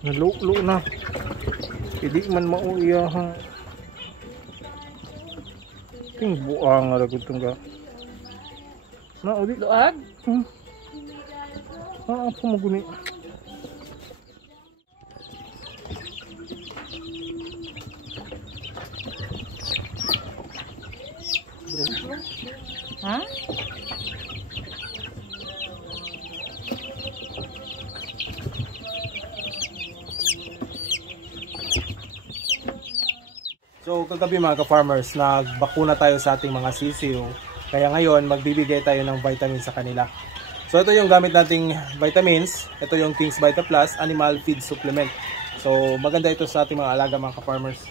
Nalulo na. Hindi man mauyahang. Ting buang ara gud tungga. Na uli laag. Apa mo guni? Ha? So kagabi mga ka-farmers, nagbakuna tayo sa ating mga sisiw. Kaya ngayon magbibigay tayo ng vitamins sa kanila. So ito yung gamit nating vitamins. Ito yung King's Vita Plus Animal Feed Supplement. So maganda ito sa ating mga alaga mga ka-farmers.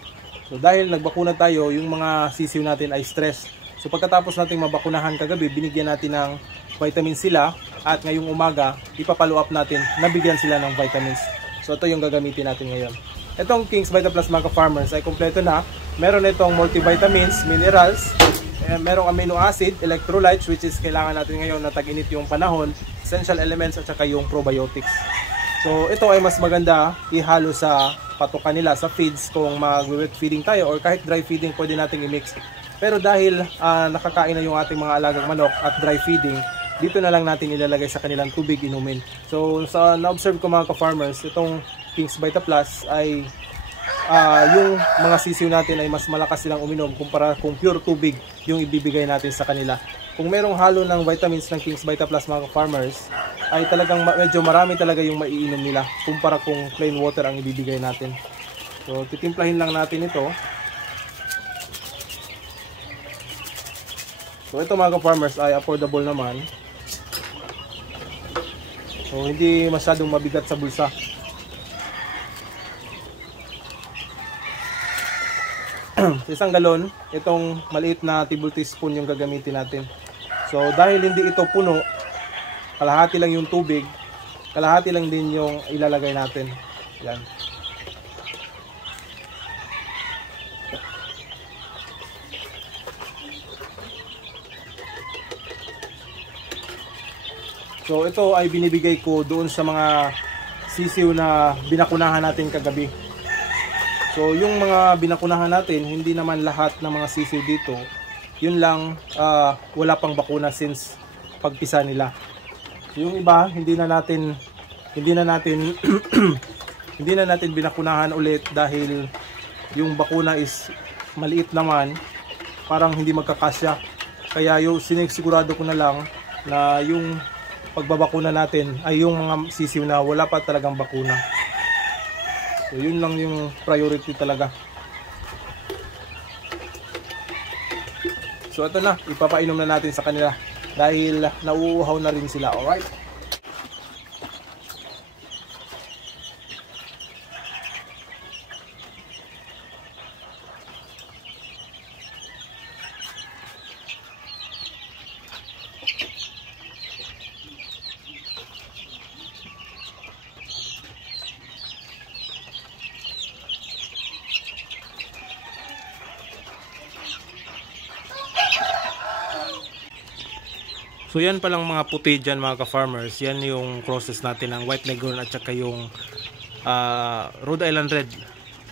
So dahil nagbakuna tayo, yung mga sisiw natin ay stress. So pagkatapos nating mabakunahan kagabi, binigyan natin ng vitamins sila. At ngayong umaga, ipapalo up natin, nabigyan sila ng vitamins. So ito yung gagamitin natin ngayon. Itong King's Vita Plus mga ka-farmers ay kompleto na. Meron itong multivitamins, minerals, merong amino acid, electrolytes which is kailangan natin ngayon na tag-init yung panahon, essential elements at saka yung probiotics. So ito ay mas maganda ihalo sa patukan nila sa feeds kung mag-wet feeding tayo or kahit dry feeding pwede nating i-mix. Pero dahil nakakain na yung ating mga alagang manok at dry feeding, dito na lang natin ilalagay sa kanilang tubig inumin. So sa na-observe ko mga ka-farmers, itong King's Vita Plus ay yung mga sisiw natin ay mas malakas silang uminom kumpara kung pure tubig yung ibibigay natin sa kanila. Kung merong halo ng vitamins ng King's Vita Plus mga farmers, ay talagang medyo marami talaga yung maiinom nila kumpara kung plain water ang ibibigay natin. So titimplahin lang natin ito. So ito mga farmers ay affordable naman. So hindi masyadong mabigat sa bulsa. Sa isang galon, itong maliit na table teaspoon yung gagamitin natin. So dahil hindi ito puno, kalahati lang yung tubig, kalahati lang din yung ilalagay natin. Yan. So ito ay binibigay ko doon sa mga sisiw na binakunahan natin kagabi. So yung mga binakunahan natin, hindi naman lahat ng mga sisiw dito, yun lang wala pang bakuna since pagpisa nila. So yung iba, hindi na natin hindi na natin binakunahan ulit dahil yung bakuna is maliit naman, parang hindi magkakasya. Kaya yung sinisigurado ko na lang na yung pagbabakuna natin ay yung mga sisiw na wala pa talagang bakuna. So yun lang yung priority talaga. So ito na, ipapainom na natin sa kanila dahil nauuhaw na rin sila. Alright? So yan palang mga puti dyan mga ka-farmers, yan yung process natin ng White Leghorn at saka yung Rhode Island Red.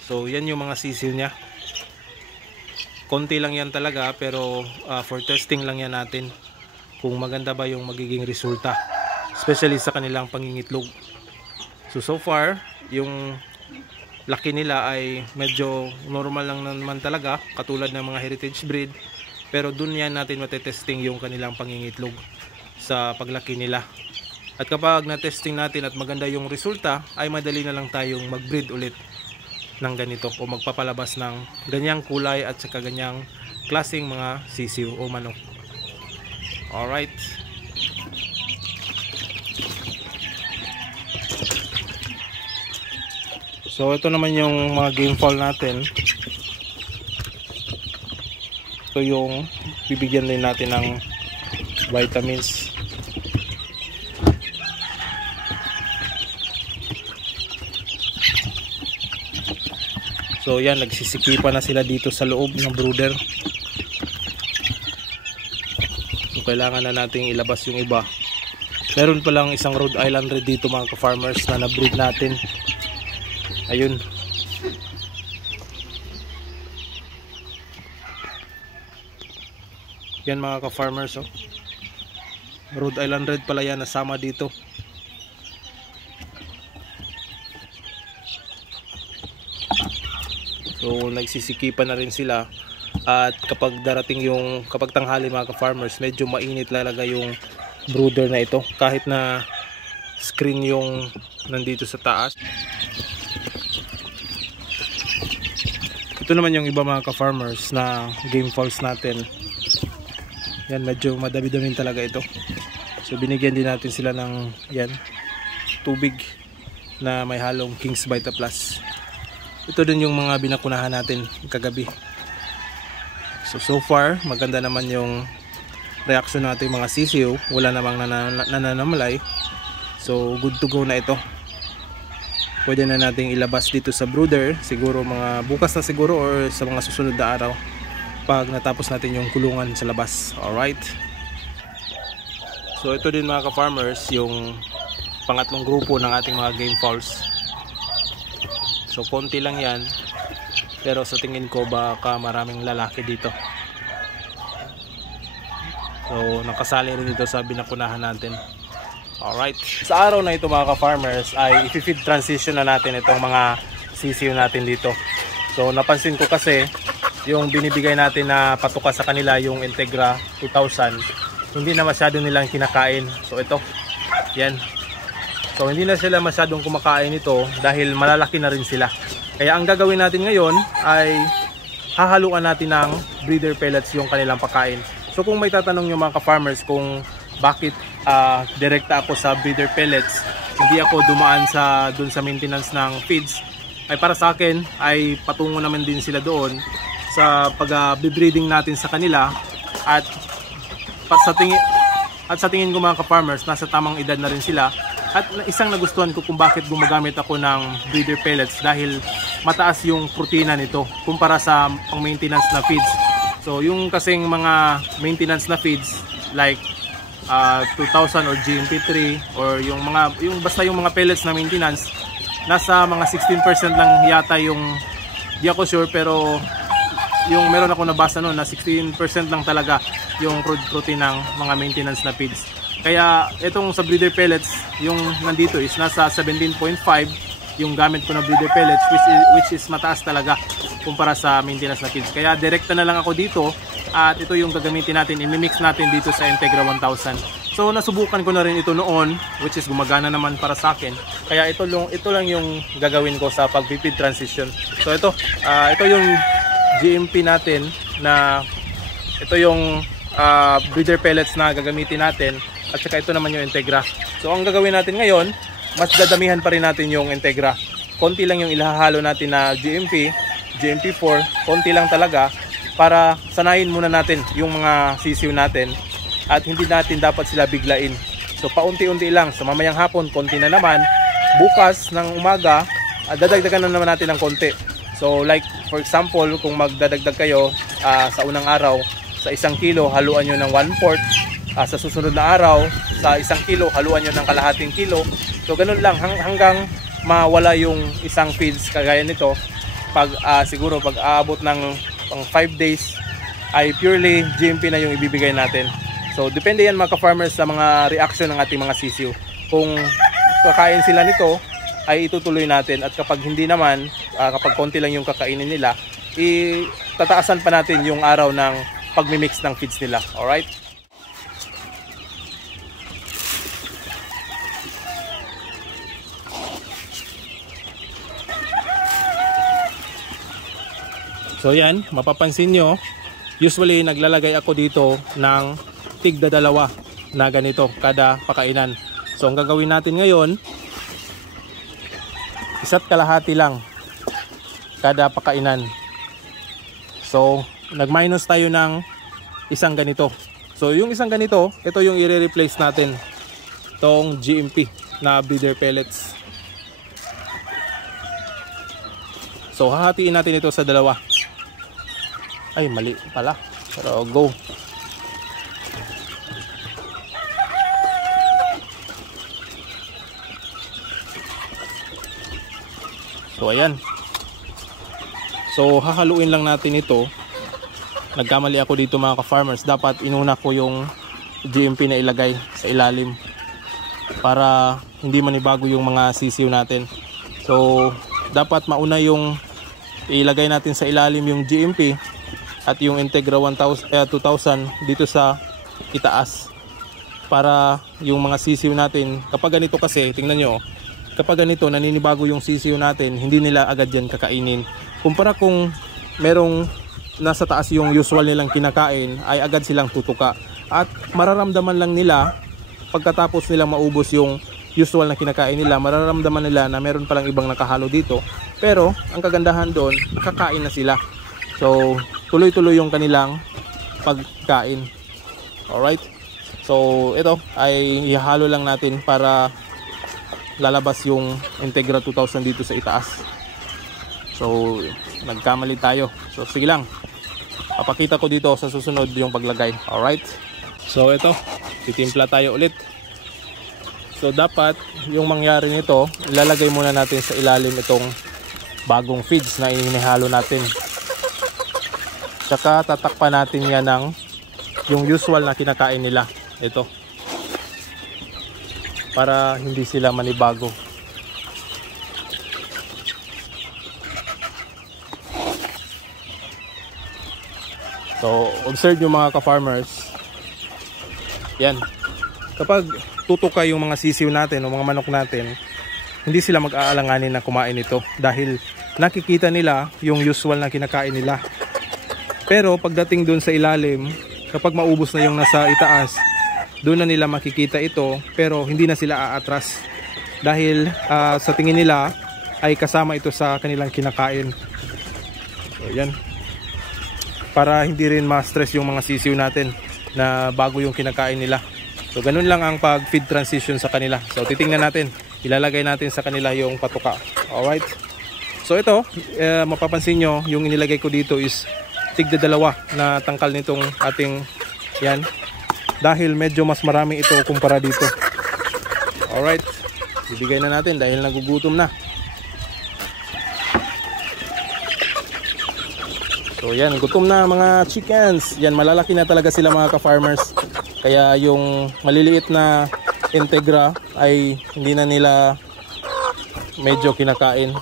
So yan yung mga sisiw nya. Konti lang yan talaga pero for testing lang yan natin kung maganda ba yung magiging resulta, especially sa kanilang pangingitlog. So far yung laki nila ay medyo normal lang naman talaga, katulad ng mga heritage breed. Pero dun yan natin matetesting yung kanilang pangingitlog sa paglaki nila. At kapag na-testing natin at maganda yung resulta, ay madali na lang tayong mag-breed ulit ng ganito o magpapalabas ng ganyang kulay at saka ganyang klaseng mga sisiw o manok. Alright. So ito naman yung mga game fall natin. Ito yung bibigyan din natin ng vitamins. So yan, nagsisikipan na sila dito sa loob ng brooder. So kailangan na nating ilabas yung iba. Meron palang isang Rhode Island Red dito mga ka-farmers na na-breed natin. Ayun. Yan mga ka-farmers, oh. Rhode Island Red pala yan, nasama dito. So nagsisikipan na rin sila. At kapag kapag tanghali mga ka-farmers, medyo mainit talaga yung brooder na ito. Kahit na screen yung nandito sa taas. Ito naman yung iba mga ka-farmers na game falls natin. Yan, medyo madami-dami talaga ito. So binigyan din natin sila ng yan, tubig na may halong King's Vita Plus. Ito din yung mga binakunahan natin kagabi. So far maganda naman yung reaction natin mga sisiyo. Wala namang nananamalay. So good to go na ito. Pwede na nating ilabas dito sa brooder. Siguro mga bukas na siguro or sa mga susunod na araw, pag natapos natin yung kulungan sa labas. Alright. So ito din mga ka-farmers, yung pangatlong grupo ng ating mga game fowls. So konti lang yan, pero sa tingin ko baka maraming lalaki dito. So nakasali rin dito sa binakunahan natin. Alright. Sa araw na ito mga ka-farmers ay i-feed transition na natin itong mga sisiyo natin dito. So napansin ko kasi yung binibigay natin na patuka sa kanila, yung Integra 2000, hindi na masyado nilang kinakain. So ito, yan. So hindi na sila masyadong kumakain ito dahil malalaki na rin sila. Kaya ang gagawin natin ngayon ay hahaluan natin ng breeder pellets yung kanilang pagkain. So kung may tatanong yung mga ka-farmers kung bakit direkta ako sa breeder pellets, hindi ako dumaan dun sa maintenance ng feeds, ay para sa akin ay patungo naman din sila doon sa pag-breeding natin sa kanila. At sa tingin ko mga ka-farmers, nasa tamang edad na rin sila. At isang nagustuhan ko kung bakit gumagamit ako ng breeder pellets, dahil mataas yung protina nito kumpara sa pang maintenance na feeds. So yung kasing mga maintenance na feeds like 2000 or GMP3 or yung basta yung mga pellets na maintenance, nasa mga 16% lang yata yung, di ako sure, pero yung meron ako nabasa noon na 16% lang talaga yung protein ng mga maintenance na feeds. Kaya itong sa breeder pellets, yung nandito is nasa 17.5 yung gamit ko na breeder pellets, which is mataas talaga kumpara sa maintenance na feeds. Kaya direkta na lang ako dito at ito yung gagamitin natin, imimix natin dito sa Integra 1000. So nasubukan ko na rin ito noon, which is gumagana naman para sa akin. Kaya ito lang yung gagawin ko sa pag-feed transition. So ito yung GMP natin, na ito yung breeder pellets na gagamitin natin, at saka ito naman yung Integra. So ang gagawin natin ngayon, mas dadamihan pa rin natin yung Integra. Konti lang yung ilahalo natin na GMP, GMP4, konti lang talaga, para sanayin muna natin yung mga sisiw natin at hindi natin dapat sila biglain. So paunti-unti lang, sa mamayang hapon konti na naman, bukas ng umaga dadagdagan na naman natin ng konti. So like for example, kung magdadagdag kayo sa unang araw sa 1 kilo, haluan nyo ng 1/4. Sa susunod na araw sa 1 kilo, haluan nyo ng kalahating kilo. So ganun lang hanggang mawala yung isang feeds kagaya nito. Siguro pag aabot ng pang 5 days ay purely GMP na yung ibibigay natin. So depende yan mga ka-farmers sa mga reaction ng ating mga sisiw. Kung kakain sila nito ay itutuloy natin, at kapag hindi naman, kapag konti lang yung kakainin nila, itataasan pa natin yung araw ng pagmimix ng feeds nila. Alright? So yan, mapapansin nyo, usually naglalagay ako dito ng tigda 2 na ganito kada pakainan. So ang gagawin natin ngayon, 1.5 lang kada pakainan. So nag-minus tayo ng isang ganito. So yung isang ganito, ito yung i-replace natin, tong GMP na breeder pellets. So hahatiin natin ito sa 2. Ay, mali pala. Pero go. So ayan. So hahaluin lang natin ito. Nagkamali ako dito mga ka-farmers. Dapat inuna ko yung GMP na ilagay sa ilalim para hindi manibago yung mga sisiw natin. So dapat mauna yung ilagay natin sa ilalim yung GMP at yung Integra 2000 dito sa itaas, para yung mga sisiw natin, kapag ganito kasi, tingnan nyo, kapag ganito naninibago yung sisiw natin, hindi nila agad yan kakainin. Kumpara kung merong nasa taas yung usual nilang kinakain, ay agad silang tutuka. At mararamdaman lang nila, pagkatapos nilang maubos yung usual na kinakain nila, mararamdaman nila na meron palang ibang nakahalo dito. Pero ang kagandahan doon, kakain na sila. So tuloy-tuloy yung kanilang pagkain. Alright. So ito ay ihalo lang natin para lalabas yung Integra 2000 dito sa itaas. So nagkamali tayo. So sige lang, papakita ko dito sa susunod yung paglagay. Alright. So ito, titimpla tayo ulit. So dapat yung mangyari nito, ilalagay muna natin sa ilalim itong bagong feeds na inihalo natin. Tsaka tatakpan natin yan ng yung usual na kinakain nila. Ito, para hindi sila manibago. So observe yung mga ka-farmers. Yan, kapag tutuka yung mga sisiw natin o mga manok natin, hindi sila mag-aalanganin na kumain ito dahil nakikita nila yung usual na kinakain nila. Pero pagdating dun sa ilalim, kapag maubos na yung nasa itaas, doon na nila makikita ito, pero hindi na sila aatras dahil sa tingin nila ay kasama ito sa kanilang kinakain. So yan, para hindi rin ma-stress yung mga sisiw natin na bago yung kinakain nila. So ganun lang ang pag-feed transition sa kanila. So titingnan natin, ilalagay natin sa kanila yung patuka. Alright. So ito, mapapansin nyo, yung inilagay ko dito is tigda dalawa na tangkal nitong ating yan, dahil medyo mas marami ito kumpara dito. Alright, bibigay na natin dahil nagugutom na. So yan, gutom na mga chickens. Yan, malalaki na talaga sila mga ka-farmers. Kaya yung maliliit na Integra ay hindi na nila medyo kinakain.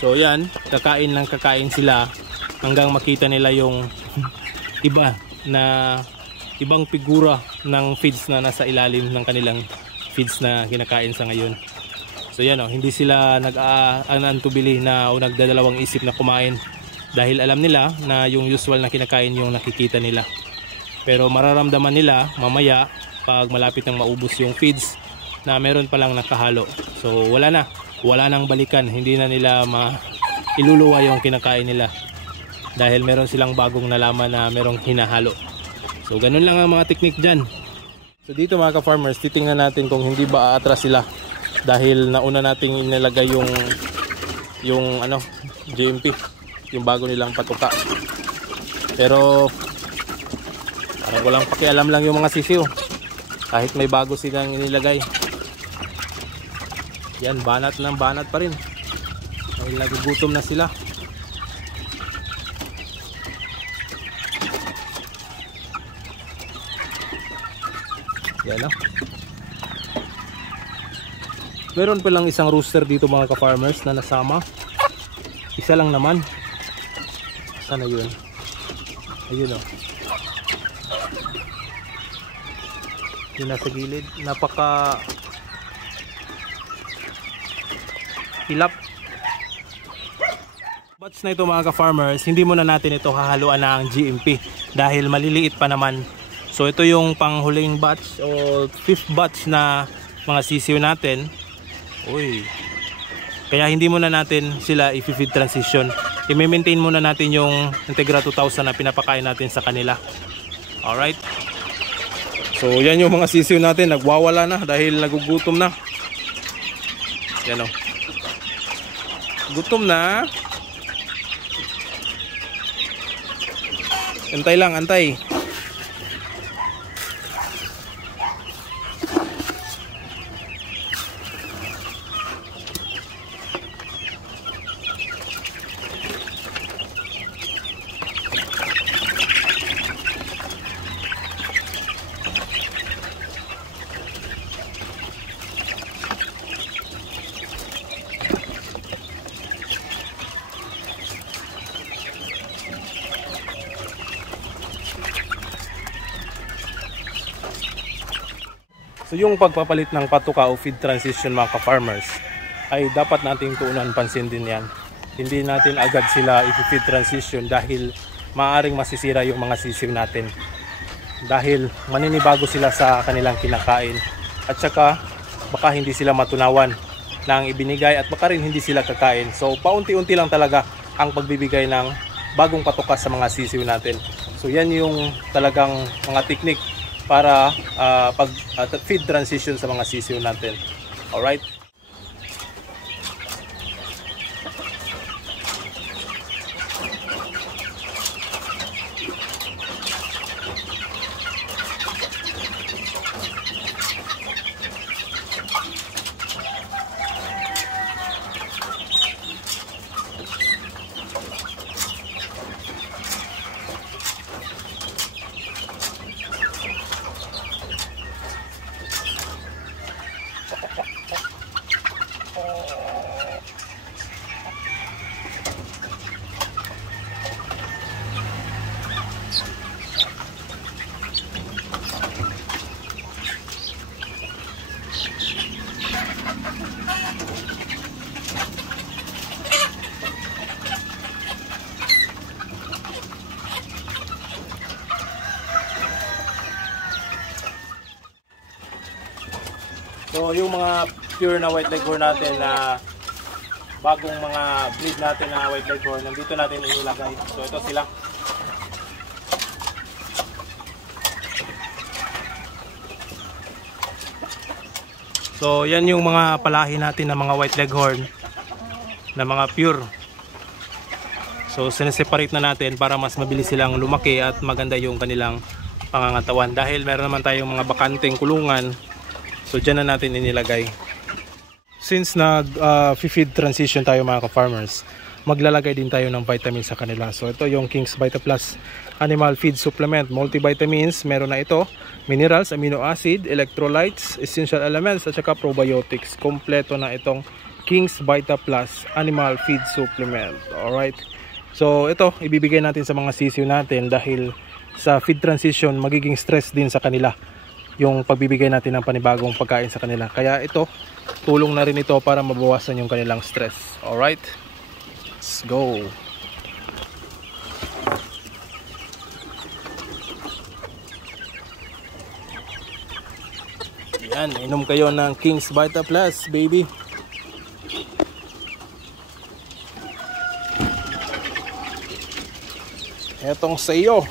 So yan, kakain lang kakain sila hanggang makita nila yung iba na ibang figura ng feeds na nasa ilalim ng kanilang feeds na kinakain sa ngayon. So yan, hindi sila nag-aantubili na o nagdadalawang isip na kumain dahil alam nila na yung usual na kinakain yung nakikita nila. Pero mararamdaman nila mamaya pag malapit nang maubos yung feeds na meron palang nakahalo. So wala nang balikan, hindi na nila iluluwa yung kinakain nila dahil meron silang bagong nalaman na merong hinahalo. So ganun lang ang mga teknik dyan. So dito mga ka-farmers, titingnan natin kung hindi ba aatras sila dahil nauna nating inilagay yung GMP, yung bago nilang patuka. Pero parang walang pakialam lang yung mga sisiw kahit may bago silang inilagay. Yan, banat ng banat pa rin dahil nagugutom na sila. Yan na. Meron pa lang isang rooster dito mga ka-farmers na nasama. Isa lang naman. Sana yun? Ayun o. Yung nasa gilid. Napaka hilap. Batch na ito mga ka-farmers, hindi muna natin ito hahaluan ng GMP dahil maliliit pa naman. So ito yung panghuling batch o 5th batch na mga sisiw natin. Uy. Kaya hindi muna natin sila i-feed transition. I-maintain muna natin yung Integra 2000 na pinapakain natin sa kanila. Alright. So yan yung mga sisiw natin, nagwawala na dahil nagugutom na. Yan o. Gutom na. Antay lang, antay. So yung pagpapalit ng patuka o feed transition mga ka-farmers ay dapat nating tuunan pansin din yan. Hindi natin agad sila i-feed transition dahil maaaring masisira yung mga sisiw natin. Dahil maninibago sila sa kanilang kinakain. At saka baka hindi sila matunawan ng ibinigay at baka rin hindi sila kakain. So paunti-unti lang talaga ang pagbibigay ng bagong patuka sa mga sisiw natin. So yan yung talagang mga technique para feed transition sa mga sisiw natin. Alright? So yung mga pure na white leghorn natin na bagong mga breed natin na white leghorn, nandito natin inilagay. So ito sila. So yan yung mga palahi natin na mga white leghorn na mga pure. So sineseparate na natin para mas mabilis silang lumaki at maganda yung kanilang pangangatawan. Dahil meron naman tayong mga bakanteng kulungan, so dyan na natin inilagay. Since nag-feed transition tayo mga ka-farmers, maglalagay din tayo ng vitamins sa kanila. So ito yung King's Vita Plus Animal Feed Supplement. Multivitamins, meron na ito. Minerals, amino acid, electrolytes, essential elements, at saka probiotics. Kompleto na itong King's Vita Plus Animal Feed Supplement. Alright. So ito, ibibigay natin sa mga sisiw natin dahil sa feed transition, magiging stress din sa kanila yung pagbibigay natin ng panibagong pagkain sa kanila. Kaya ito, tulong na rin ito para mabawasan yung kanilang stress. Alright, let's go. Yan, inom kayo ng King's Vita Plus, baby. Etong sa iyo.